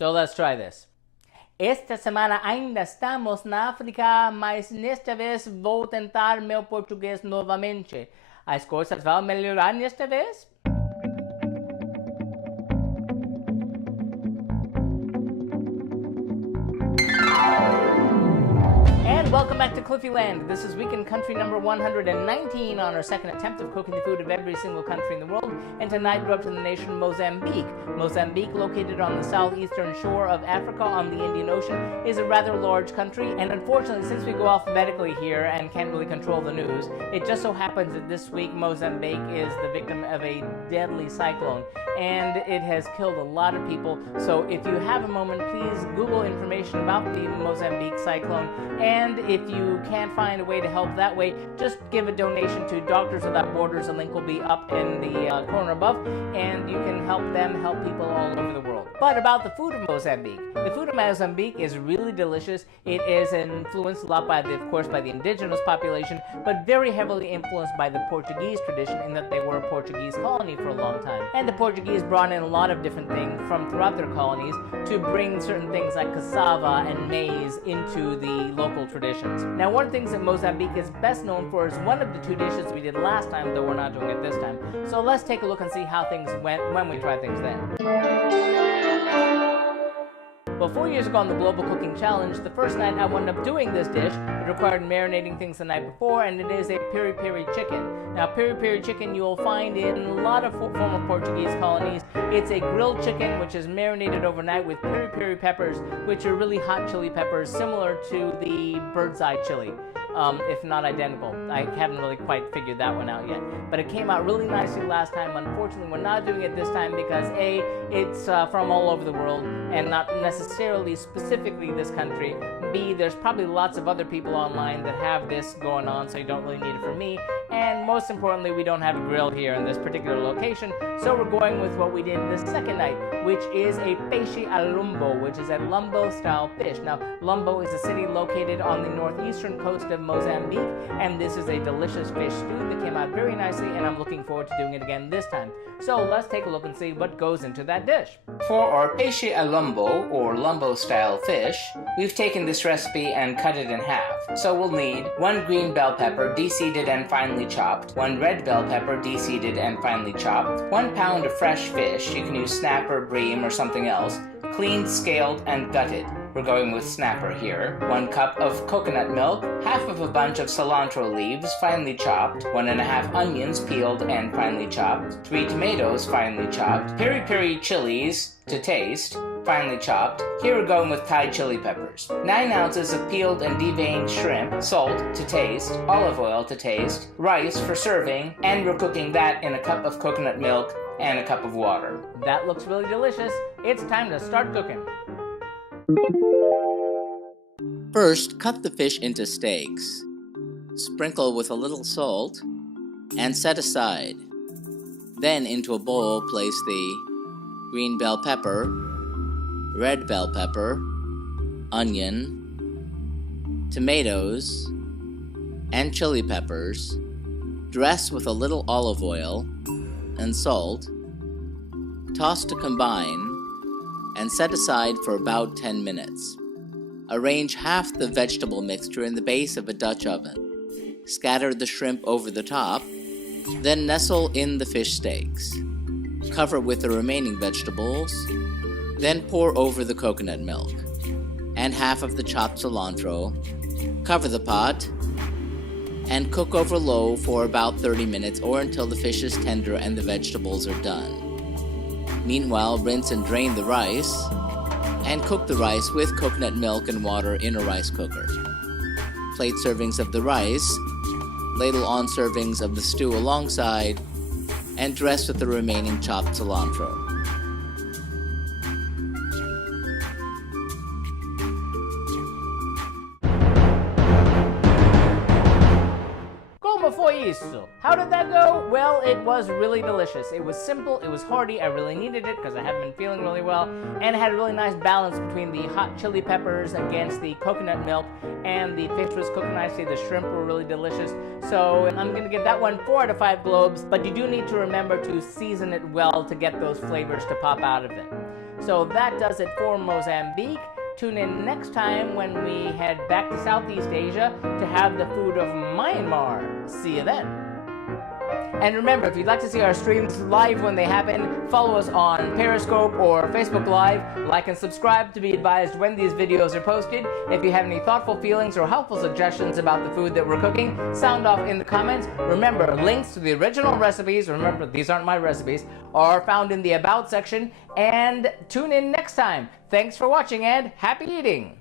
So let's try this. Esta semana ainda estamos na África, mas nesta vez vou tentar meu português novamente. As coisas vão melhorar nesta vez? Welcome back to Cliffieland. This is weekend country number 119 on our second attempt of cooking the food of every single country in the world. And tonight we're up to the nation Mozambique. Mozambique, located on the southeastern shore of Africa on the Indian Ocean, is a rather large country. And unfortunately, since we go alphabetically here and can't really control the news, it just so happens that this week Mozambique is the victim of a deadly cyclone. And it has killed a lot of people. So if you have a moment, please Google information about the Mozambique cyclone. And if you can't find a way to help that way, just give a donation to Doctors Without Borders. The link will be up in the corner above, and you can help them help people all over the world. But about the food of Mozambique. The food of Mozambique is really delicious. It is influenced a lot by of course, by the indigenous population, but very heavily influenced by the Portuguese tradition in that they were a Portuguese colony for a long time. And the Portuguese brought in a lot of different things from throughout their colonies to bring certain things like cassava and maize into the local traditions. Now, one of the things that Mozambique is best known for is one of the two dishes we did last time, though we're not doing it this time. So let's take a look and see how things went when we tried things then. Well, 4 years ago on the Global Cooking Challenge, the first night I wound up doing this dish. It required marinating things the night before, and it is a peri chicken. Now, peri chicken you will find in a lot of former Portuguese colonies. It's a grilled chicken which is marinated overnight with peri peppers, which are really hot chili peppers, similar to the bird's eye chili. If not identical. I haven't really quite figured that one out yet. But it came out really nicely last time. Unfortunately, we're not doing it this time because A, it's from all over the world and not necessarily specifically this country. B, there's probably lots of other people online that have this going on, so you don't really need it from me. And most importantly, we don't have a grill here in this particular location, so we're going with what we did the second night, which is a Peixe al Lumbo, which is a Lumbo-style fish. Now, Lumbo is a city located on the northeastern coast of Mozambique, and this is a delicious fish stew that came out very nicely, and I'm looking forward to doing it again this time. So let's take a look and see what goes into that dish. For our Peixe al Lumbo, or Lumbo-style fish, we've taken this recipe and cut it in half. So we'll need 1 green bell pepper, de-seeded and finely chopped, 1 red bell pepper, de-seeded and finely chopped, 1 pound of fresh fish, you can use snapper, bream, or something else, cleaned, scaled, and gutted. We're going with snapper here. 1 cup of coconut milk, half of a bunch of cilantro leaves, finely chopped, 1½ onions, peeled and finely chopped, 3 tomatoes, finely chopped, peri chilies to taste, finely chopped. Here we're going with Thai chili peppers. 9 ounces of peeled and deveined shrimp, salt to taste, olive oil to taste, rice for serving, and we're cooking that in a cup of coconut milk and a cup of water. That looks really delicious. It's time to start cooking. First, cut the fish into steaks. Sprinkle with a little salt and set aside. Then into a bowl place the green bell pepper, red bell pepper, onion, tomatoes, and chili peppers. Dress with a little olive oil and salt. Toss to combine and set aside for about 10 minutes. Arrange half the vegetable mixture in the base of a Dutch oven. Scatter the shrimp over the top, then nestle in the fish steaks. Cover with the remaining vegetables, then pour over the coconut milk and half of the chopped cilantro. Cover the pot and cook over low for about 30 minutes or until the fish is tender and the vegetables are done. Meanwhile, rinse and drain the rice and cook the rice with coconut milk and water in a rice cooker. Plate servings of the rice, ladle on servings of the stew alongside, and dress with the remaining chopped cilantro. Como foi isso? How did that go? Well, it was really delicious. It was simple, it was hearty, I really needed it because I haven't been feeling really well, and it had a really nice balance between the hot chili peppers against the coconut milk, and the fish was cooked nicely, the shrimp were really delicious. So I'm going to give that one 4 out of 5 globes, but you do need to remember to season it well to get those flavors to pop out of it. So that does it for Mozambique. Tune in next time when we head back to Southeast Asia to have the food of Myanmar. See you then. And remember, if you'd like to see our streams live when they happen, follow us on Periscope or Facebook Live. Like and subscribe to be advised when these videos are posted. If you have any thoughtful feelings or helpful suggestions about the food that we're cooking, sound off in the comments. Remember, links to the original recipes, remember these aren't my recipes, are found in the About section. And tune in next time. Thanks for watching and happy eating!